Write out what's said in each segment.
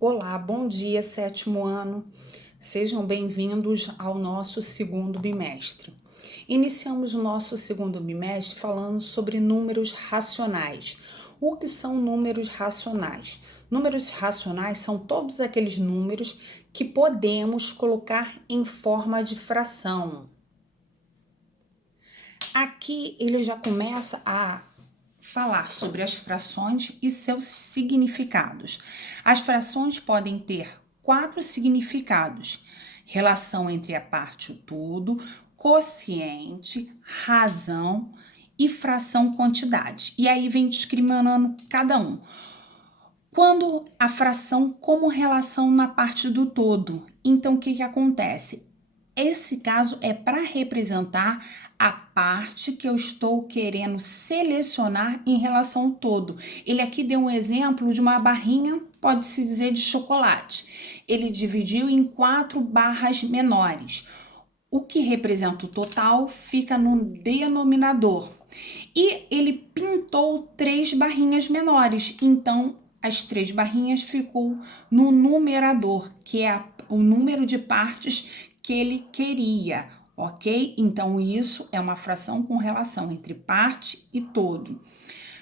Olá, bom dia, sétimo ano. Sejam bem-vindos ao nosso segundo bimestre. Iniciamos o nosso segundo bimestre falando sobre números racionais. O que são números racionais? Números racionais são todos aqueles números que podemos colocar em forma de fração. Aqui ele já começa a falar sobre as frações e seus significados. As frações podem ter 4 significados: relação entre a parte e o todo, quociente, razão e fração quantidade. E aí vem discriminando cada um. Quando a fração como relação na parte do todo, então o que acontece? Esse caso é para representar a parte que eu estou querendo selecionar em relação ao todo. Ele aqui deu um exemplo de uma barrinha, pode-se dizer, de chocolate. Ele dividiu em 4 barras menores. O que representa o total fica no denominador. E ele pintou 3 barrinhas menores, então as 3 barrinhas ficou no numerador, que é o número de partes que ele queria, ok? Então, isso é uma fração com relação entre parte e todo.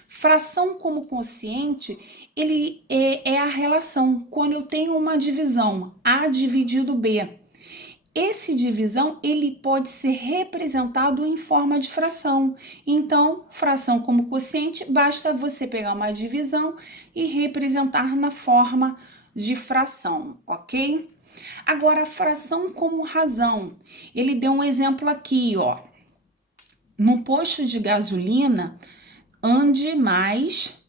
Fração como quociente, ele é a relação quando eu tenho uma divisão, A dividido B. Esse divisão, ele pode ser representado em forma de fração. Então, fração como quociente, basta você pegar uma divisão e representar na forma de fração, ok? Agora, a fração como razão. Ele deu um exemplo aqui, ó. No posto de gasolina, ande mais.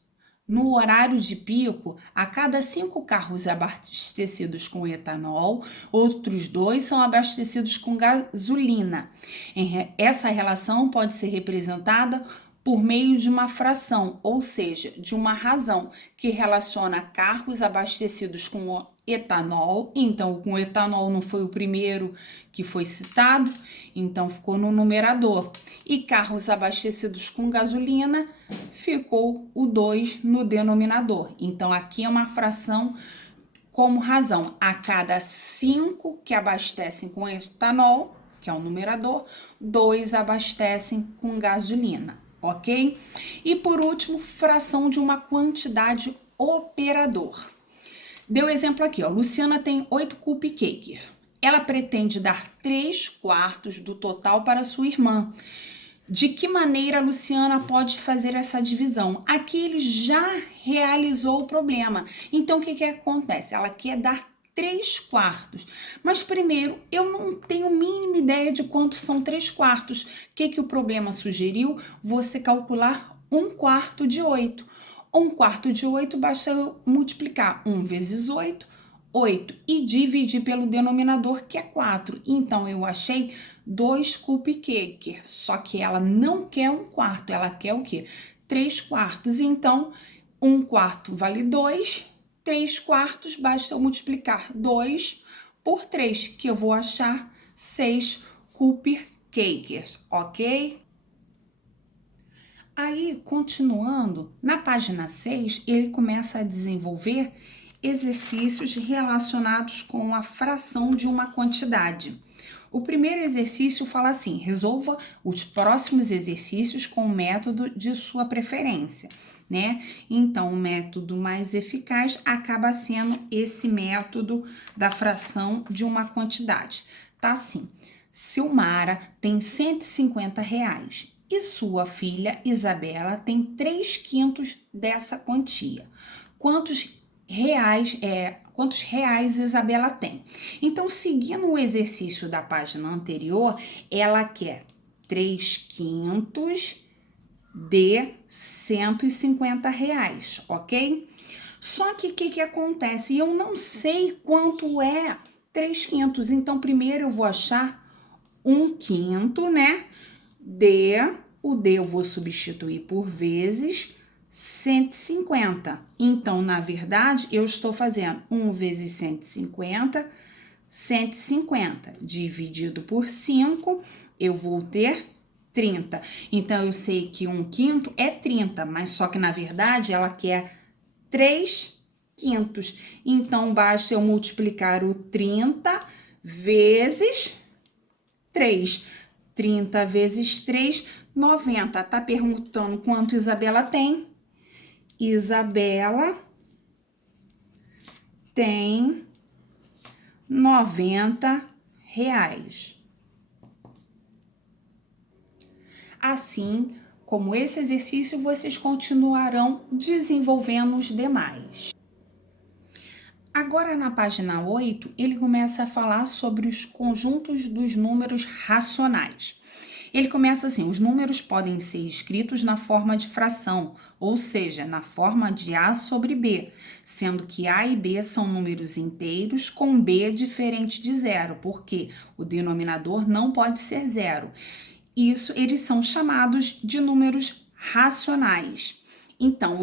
No horário de pico, a cada 5 carros abastecidos com etanol, outros 2 são abastecidos com gasolina. Essa relação pode ser representada por meio de uma fração, ou seja, de uma razão, que relaciona carros abastecidos com etanol. Então, o etanol não foi o primeiro que foi citado, então ficou no numerador. E carros abastecidos com gasolina, ficou o 2 no denominador. Então, aqui é uma fração como razão. A cada 5 que abastecem com etanol, que é o numerador, 2 abastecem com gasolina, ok? E por último, fração de uma quantidade operador. Deu exemplo aqui, ó. Luciana tem 8 cupcakes. Ela pretende dar 3/4 do total para sua irmã. De que maneira a Luciana pode fazer essa divisão? Aqui ele já realizou o problema. Então, o que acontece? Ela quer dar 3/4. Mas primeiro, eu não tenho a mínima ideia de quanto são 3/4. O que o problema sugeriu? Você calcular 1/4 de 8. 1/4 de 8 basta eu multiplicar 1 vezes 8, 8, e dividir pelo denominador, que é 4. Então, eu achei 2 cupcakes, só que ela não quer 1/4, ela quer o quê? 3/4. Então, 1/4 vale 2, 3/4 basta eu multiplicar 2 por 3, que eu vou achar 6 cupcakes, ok? Aí, continuando, na página 6, ele começa a desenvolver exercícios relacionados com a fração de uma quantidade. O primeiro exercício fala assim: resolva os próximos exercícios com o método de sua preferência, né? Então, o método mais eficaz acaba sendo esse método da fração de uma quantidade. Tá assim: Silmara tem R$ 150 e sua filha Isabela tem 3/5 dessa quantia. Quantos reais Isabela tem? Então, seguindo o exercício da página anterior, ela quer 3/5 de R$ 150, ok? Só que o que acontece? Eu não sei quanto é 3/5, então primeiro eu vou achar 1/5, né? O D eu vou substituir por vezes 150. Então, na verdade, eu estou fazendo 1 vezes 150, 150 dividido por 5, eu vou ter 30. Então, eu sei que 1/5 é 30, mas só que, na verdade, ela quer 3 quintos. Então, basta eu multiplicar o 30 vezes 3. 30 vezes 3, 90. Tá perguntando quanto Isabela tem? Isabela tem R$ 90. Assim como esse exercício, vocês continuarão desenvolvendo os demais. Agora, na página 8, ele começa a falar sobre os conjuntos dos números racionais. Ele começa assim: os números podem ser escritos na forma de fração, ou seja, na forma de A sobre B, sendo que A e B são números inteiros com B diferente de zero, porque o denominador não pode ser zero. Isso, eles são chamados de números racionais. Então,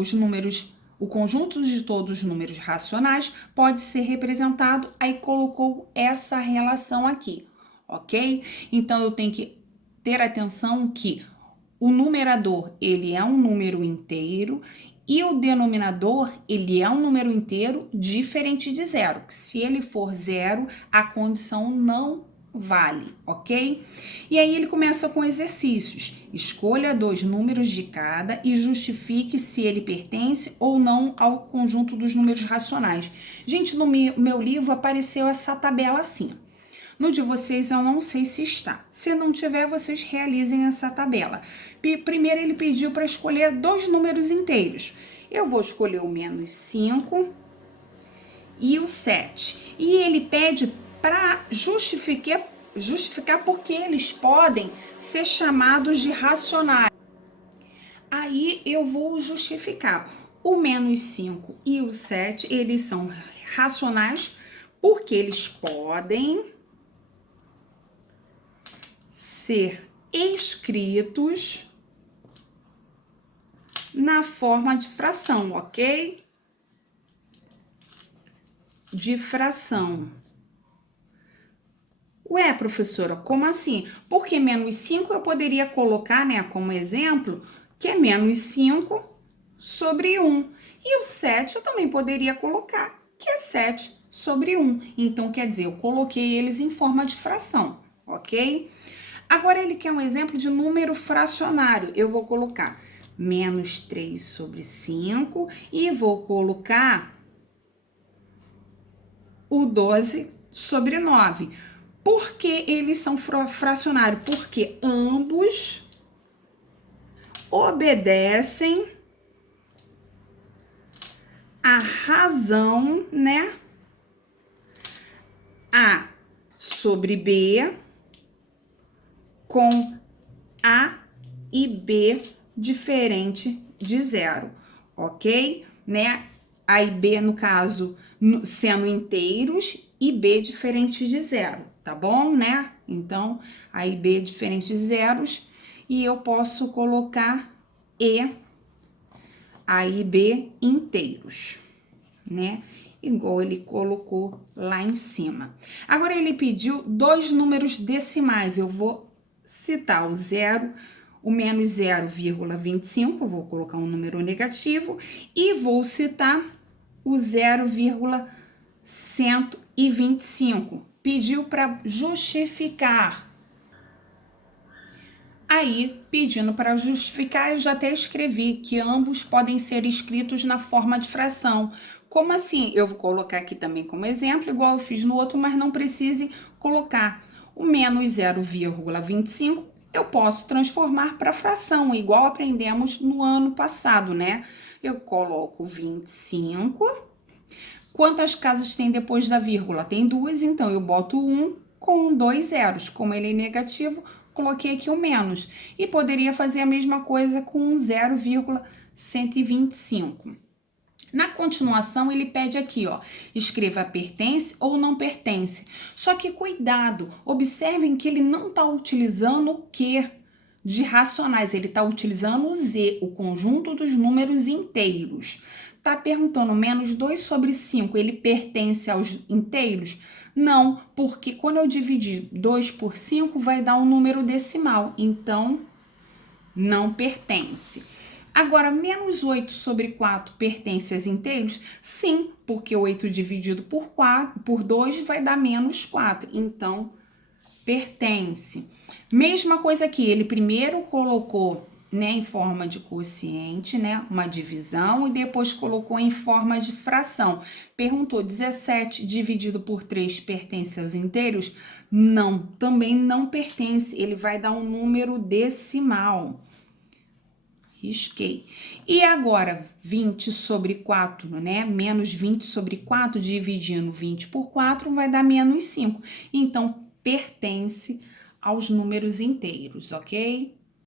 o conjunto de todos os números racionais pode ser representado, aí colocou essa relação aqui, ok? Então, eu tenho que ter atenção que o numerador, ele é um número inteiro e o denominador, ele é um número inteiro diferente de zero. Se ele for zero, a condição não vale, ok? E aí ele começa com exercícios. Escolha 2 números de cada e justifique se ele pertence ou não ao conjunto dos números racionais. Gente, no meu livro apareceu essa tabela assim. No de vocês eu não sei se está. Se não tiver, vocês realizem essa tabela. Primeiro ele pediu para escolher 2 números inteiros. Eu vou escolher o -5 e o 7. E ele pede para justificar porque eles podem ser chamados de racionais. Aí eu vou justificar. O -5 e o 7, eles são racionais porque eles podem ser escritos na forma de fração, ok? De fração. Ué, professora, como assim? Porque -5 eu poderia colocar, né, como exemplo, que é -5 sobre 1. E o 7 eu também poderia colocar, que é 7 sobre 1. Então, quer dizer, eu coloquei eles em forma de fração, ok? Agora, ele quer um exemplo de número fracionário. Eu vou colocar -3 sobre 5 e vou colocar o 12 sobre 9. Por que eles são fracionários? Porque ambos obedecem à razão, né? A sobre B com A e B diferente de zero, ok? Né? A e B, no caso, sendo inteiros e B diferente de zero, tá bom, né? Então, A e B diferente de zeros e eu posso colocar E, A e B inteiros, né? Igual ele colocou lá em cima. Agora, ele pediu 2 números decimais. Eu vou citar o zero, o menos 0,25, vou colocar um número negativo, e vou citar o 0,125. Pediu para justificar. Aí, pedindo para justificar, eu já até escrevi que ambos podem ser escritos na forma de fração. Como assim? Eu vou colocar aqui também como exemplo, igual eu fiz no outro, mas não precise colocar. O menos 0,25 eu posso transformar para fração, igual aprendemos no ano passado, né? Eu coloco 25. Quantas casas tem depois da vírgula? Tem 2, então eu boto 1 com 2 zeros. Como ele é negativo, coloquei aqui o menos. E poderia fazer a mesma coisa com 0,125. Na continuação, ele pede aqui, ó, escreva pertence ou não pertence. Só que cuidado, observem que ele não está utilizando o que de racionais, ele está utilizando o Z, o conjunto dos números inteiros. Tá perguntando, -2 sobre 5, ele pertence aos inteiros? Não, porque quando eu dividir 2 por 5, vai dar um número decimal, então não pertence. Agora, menos 8 sobre 4 pertence aos inteiros? Sim, porque 8 dividido por 2 vai dar menos 4. Então, pertence. Mesma coisa aqui, ele primeiro colocou, né, em forma de quociente, né, uma divisão, e depois colocou em forma de fração. Perguntou, 17 dividido por 3 pertence aos inteiros? Não, também não pertence, ele vai dar um número decimal. Risquei. E agora, 20 sobre 4, né? Menos 20 sobre 4, dividindo 20 por 4, vai dar menos 5. Então, pertence aos números inteiros, ok?